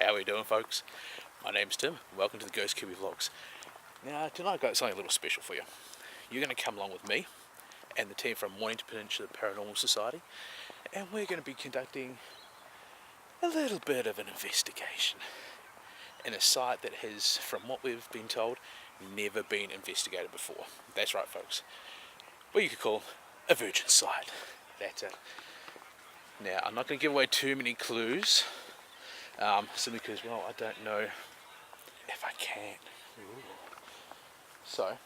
How are we doing, folks? My name's Tim. Welcome to the Ghost Kiwi Vlogs. Now, tonight I've got something a little special for you. You're going to come along with me and the team from Mornington Peninsula Paranormal Society, and we're going to be conducting a little bit of an investigation in a site that has, from what we've been told, never been investigated before. That's right, folks. What you could call a virgin site. That's it. Now, I'm not going to give away too many clues, simply because, well, I don't know if I can. Ooh. So,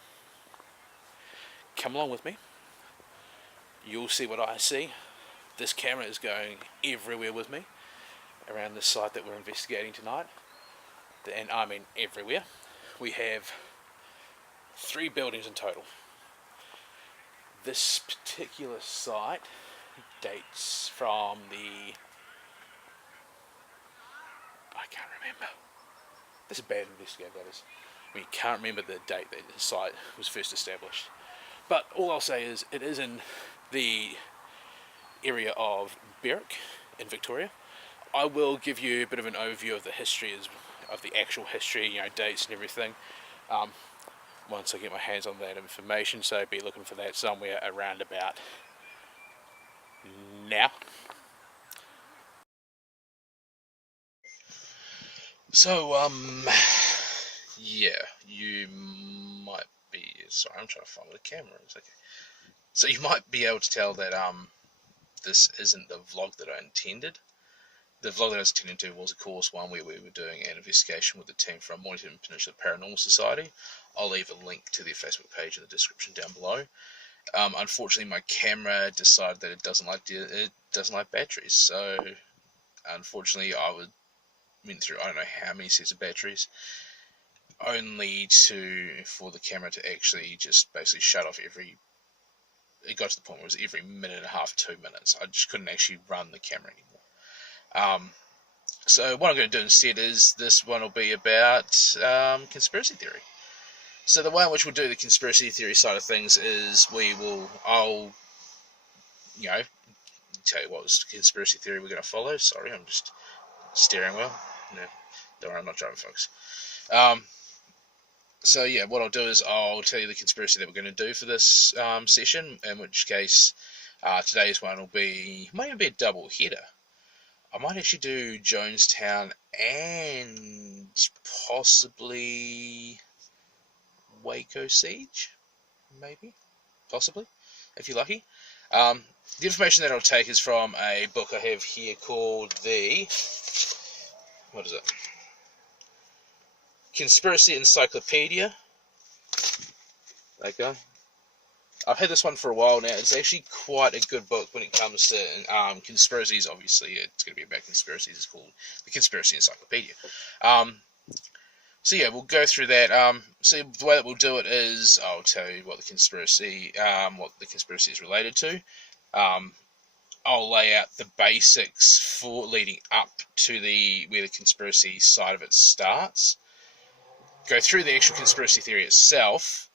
come along with me. You'll see what I see. This camera is going everywhere with me around the site that we're investigating tonight. And I mean everywhere. We have 3 buildings in total. This particular site dates from I can't remember. This is bad investigating, that is. I mean, can't remember the date that the site was first established. But all I'll say is it is in the area of Berwick in Victoria. I will give you a bit of an overview of the history, of the actual history, dates and everything, once I get my hands on that information. So be looking for that somewhere around about now. So, yeah, you might be, sorry, I'm trying to find where the camera is, okay. So you might be able to tell that, this isn't the vlog that I intended. The vlog that I was intending to was, of course, one where we were doing an investigation with the team from Mornington Peninsula Paranormal Society. I'll leave a link to their Facebook page in the description down below. Unfortunately, my camera decided that it doesn't like batteries, so unfortunately, went through I don't know how many sets of batteries, only for the camera to actually just basically shut off it got to the point where it was every minute and a half, 2 minutes. I just couldn't actually run the camera anymore. So what I'm going to do instead is this one will be about conspiracy theory. So the way in which we'll do the conspiracy theory side of things is I'll tell you what conspiracy theory we're going to follow. Sorry, I'm just steering wheel. No, don't worry, I'm not driving, folks. So yeah, what I'll do is I'll tell you the conspiracy that we're going to do for this session, in which case today's one might even be a double header. I might actually do Jonestown and possibly Waco Siege, maybe, possibly, if you're lucky. The information that I'll take is from a book I have here called what is it? Conspiracy Encyclopedia. That guy. I've had this one for a while now. It's actually quite a good book when it comes to conspiracies. Obviously, it's going to be about conspiracies. It's called the Conspiracy Encyclopedia. So yeah, we'll go through that. So the way that we'll do it is I'll tell you what the conspiracy is related to. I'll lay out the basics for leading up to where the conspiracy side of it starts. Go through the actual conspiracy theory itself.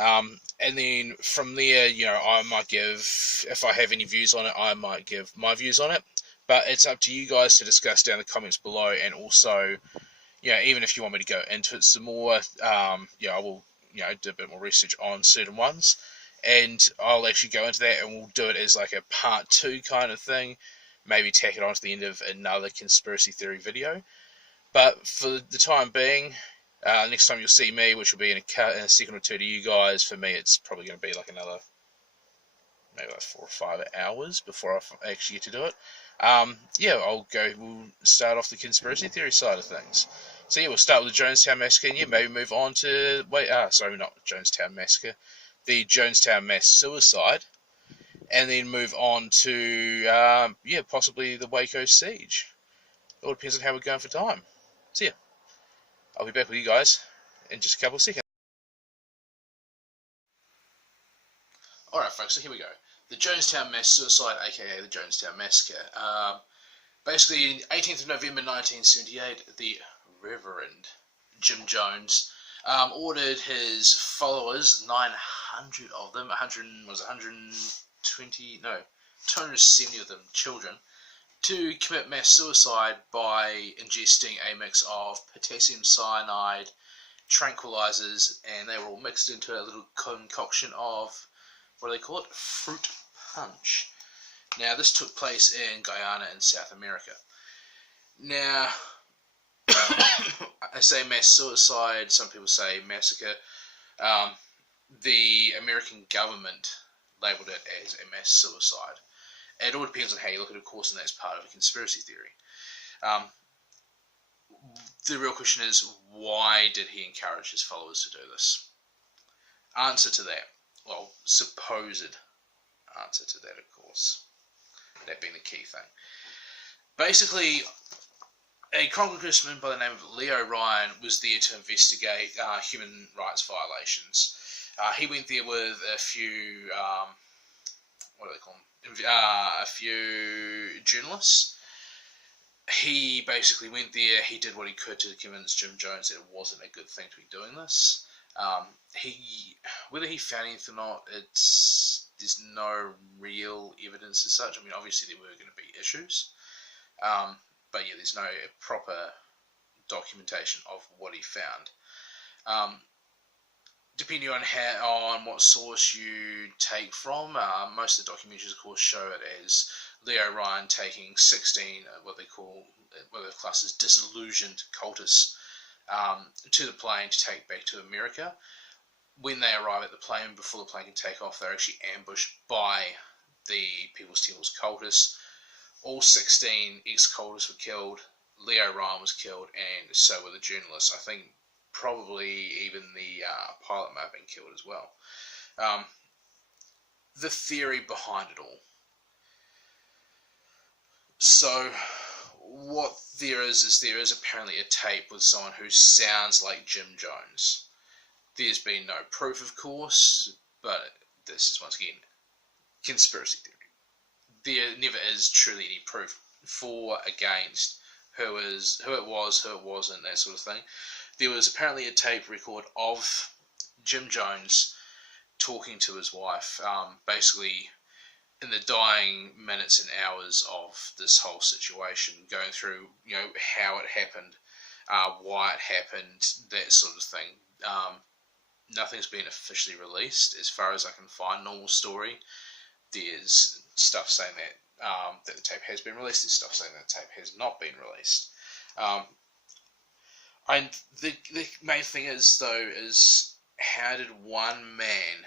And then from there, I might give, if I have any views on it, I might give my views on it. But it's up to you guys to discuss down in the comments below, and also, even if you want me to go into it some more, I will, do a bit more research on certain ones, and I'll actually go into that, and we'll do it as like a part 2 kind of thing, maybe tack it on to the end of another conspiracy theory video. But for the time being, next time you'll see me, which will be in a second or two to you guys, for me it's probably going to be like another maybe like 4 or 5 hours before I actually get to do it. We'll start off the conspiracy theory side of things. So yeah, we'll start with the Jonestown Massacre, and maybe move on to, not Jonestown Massacre, the Jonestown mass suicide, and then move on to, possibly the Waco Siege. It all depends on how we're going for time. So yeah, I'll be back with you guys in just a couple of seconds. Alright folks, so here we go. The Jonestown mass suicide, aka the Jonestown Massacre. Basically, 18th of November 1978, the Reverend Jim Jones ordered his followers, 900 of them, 270 of them children, to commit mass suicide by ingesting a mix of potassium cyanide, tranquilizers, and they were all mixed into a little concoction of, what do they call it? Fruit punch. Now, this took place in Guyana in South America. Now, I say mass suicide, some people say massacre. The American government labelled it as a mass suicide. It all depends on how you look at it, of course, and that's part of a conspiracy theory. The real question is, why did he encourage his followers to do this? Answer to that, well, supposed answer to that, of course, that being the key thing. Basically, a congressman by the name of Leo Ryan was there to investigate human rights violations. He went there with a few, what do they call them? A few journalists. He basically went there, he did what he could to convince Jim Jones that it wasn't a good thing to be doing this. Whether he found anything or not, there's no real evidence as such. I mean, obviously there were going to be issues, but yeah, there's no proper documentation of what he found. Depending on what source you take from, most of the documentaries, of course, show it as Leo Ryan taking 16, what they've classed as disillusioned cultists, to the plane to take back to America. When they arrive at the plane, before the plane can take off, they're actually ambushed by the People's Temple's cultists. All 16 ex-cultists were killed. Leo Ryan was killed, and so were the journalists. I think probably even the pilot may have been killed as well. The theory behind it all. So, what there is there is apparently a tape with someone who sounds like Jim Jones. There's been no proof, of course, but this is once again conspiracy theory. There never is truly any proof for, against, who it was, who it wasn't, that sort of thing. There was apparently a tape record of Jim Jones talking to his wife, basically in the dying minutes and hours of this whole situation, going through, how it happened, why it happened, that sort of thing. Nothing's been officially released, as far as I can find. Normal story. There's stuff saying that the tape has been released. There's stuff saying that the tape has not been released. And the main thing is, though, is how did one man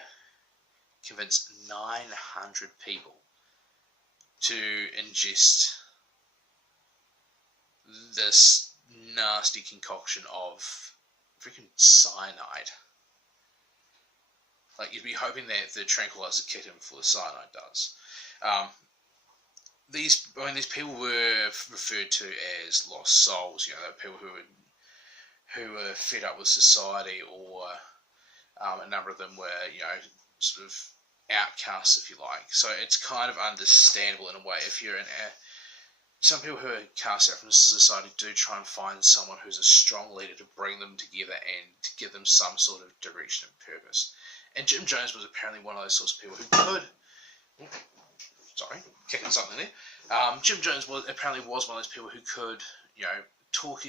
convince 900 people to ingest this nasty concoction of freaking cyanide? Like, you'd be hoping that the tranquilizer kicked in before the cyanide does. These people were referred to as lost souls. They're people who were fed up with society, or a number of them were, sort of outcasts, if you like. So it's kind of understandable in a way. If you're some people who are cast out from society do try and find someone who's a strong leader to bring them together and to give them some sort of direction and purpose. And Jim Jones was apparently one of those sorts of people who could. Sorry, kicking something there. Jim Jones apparently was one of those people who could, talk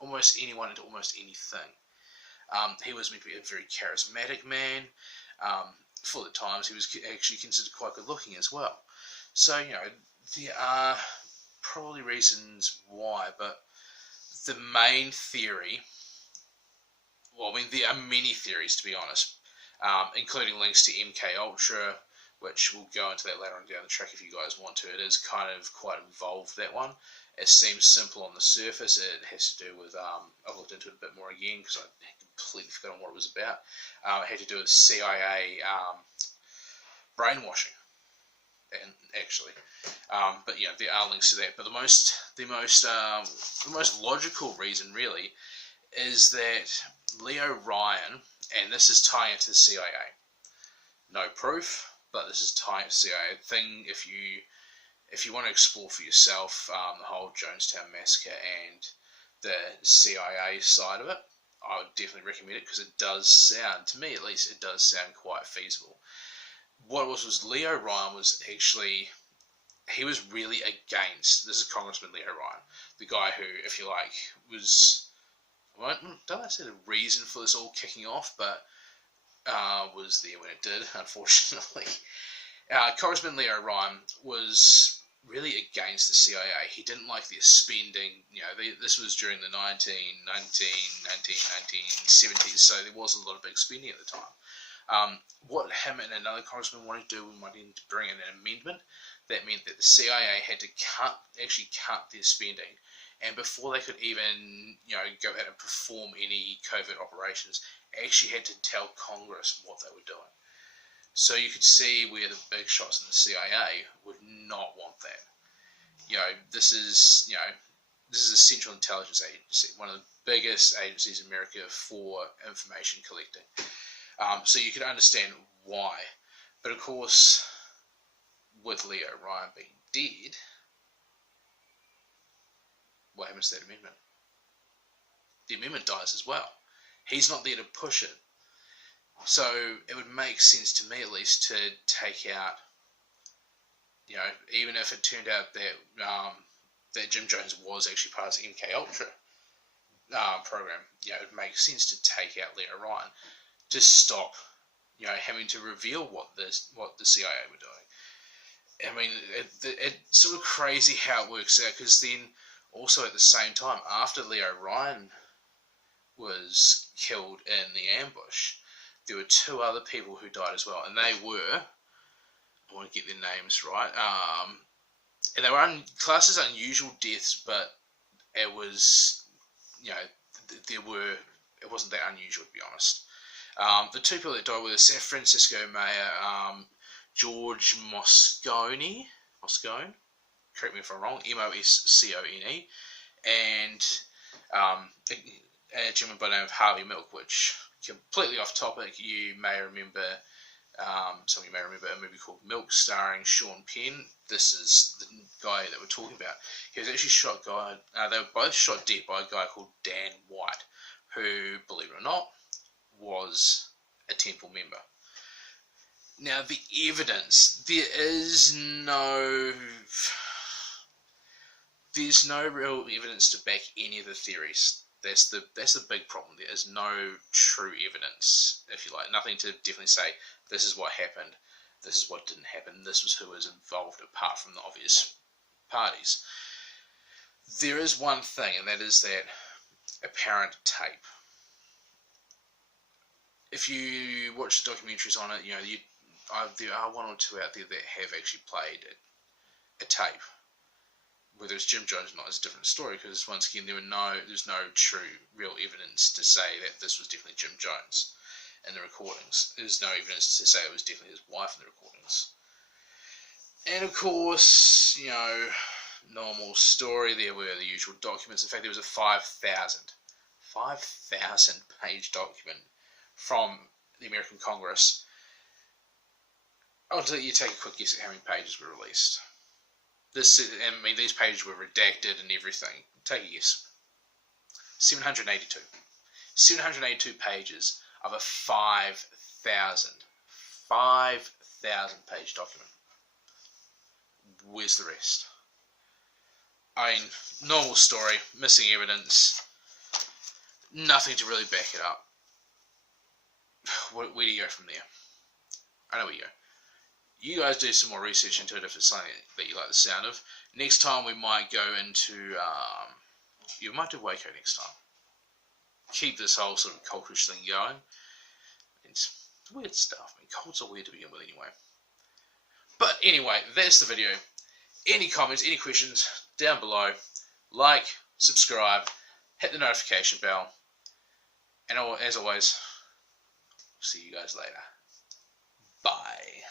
almost anyone into almost anything. He was meant to be a very charismatic man. For the times, he was actually considered quite good looking as well. So, there are probably reasons why, but the main theory, there are many theories, to be honest, including links to MK Ultra, which we'll go into that later on down the track if you guys want to. It is kind of quite involved, that one. It seems simple on the surface. It has to do with, I've looked into it a bit more again because I completely forgotten what it was about. It had to do with CIA brainwashing, actually. But yeah, there are links to that. But the most logical reason, really, is that Leo Ryan, and this is tying it to the CIA. No proof, but this is tying it to the CIA thing. If you want to explore for yourself the whole Jonestown massacre and the CIA side of it, I would definitely recommend it, because it does sound, to me at least, it does sound quite feasible. What it was Leo Ryan was actually, he was really against, this is Congressman Leo Ryan, the guy who, if you like, was, well, don't I say the reason for this all kicking off, but was there when it did, unfortunately. Congressman Leo Ryan was really against the CIA. He didn't like their spending. This was during the 1970s, so there was a lot of big spending at the time. What him and another congressman wanted to do, we wanted to bring in an amendment that meant that the CIA had to cut their spending, and before they could even go ahead and perform any covert operations, actually had to tell Congress what they were doing. So you could see where the big shots in the CIA would not want that. This is a Central Intelligence Agency, one of the biggest agencies in America for information collecting. So you could understand why. But of course, with Leo Ryan being dead, what happens to that amendment? The amendment dies as well. He's not there to push it. So it would make sense to me, at least, to take out, even if it turned out that that Jim Jones was actually part of the MK Ultra program, it would make sense to take out Leo Ryan to stop, having to reveal what the CIA were doing. I mean, it's sort of crazy how it works out, because then also at the same time, after Leo Ryan was killed in the ambush, there were two other people who died as well, and they were, I want to get their names right, and they were classed as unusual deaths, but it was, it wasn't that unusual, to be honest. The two people that died were the San Francisco mayor, George Moscone, correct me if I'm wrong, Moscone, and a gentleman by the name of Harvey Milk, which, completely off topic, you may remember, some of you may remember a movie called Milk, starring Sean Penn. This is the guy that we're talking about. He was actually they were both shot dead by a guy called Dan White, who, believe it or not, was a Temple member. Now, the evidence, there's no real evidence to back any of the theories. That's the big problem. There is no true evidence, if you like. Nothing to definitely say, this is what happened, this is what didn't happen, this was who was involved, apart from the obvious parties. There is one thing, and that is that apparent tape. If you watch the documentaries on it, there are one or two out there that have actually played a tape. Whether it's Jim Jones or not is a different story, because once again, there's no true, real evidence to say that this was definitely Jim Jones in the recordings. There's no evidence to say it was definitely his wife in the recordings. And of course, normal story, there were the usual documents. In fact, there was a 5,000 page document from the American Congress. I'll let you take a quick guess at how many pages were released. These pages were redacted and everything. Take a guess. 782. 782 pages of a 5,000 page document. Where's the rest? I mean, normal story, missing evidence, nothing to really back it up. Where do you go from there? I know where you go. You guys do some more research into it if it's something that you like the sound of. Next time we might go into, you might do Waco next time. Keep this whole sort of cultish thing going. It's weird stuff. I mean, cults are weird to begin with anyway. But anyway, that's the video. Any comments, any questions, down below. Like, subscribe, hit the notification bell. And as always, see you guys later. Bye.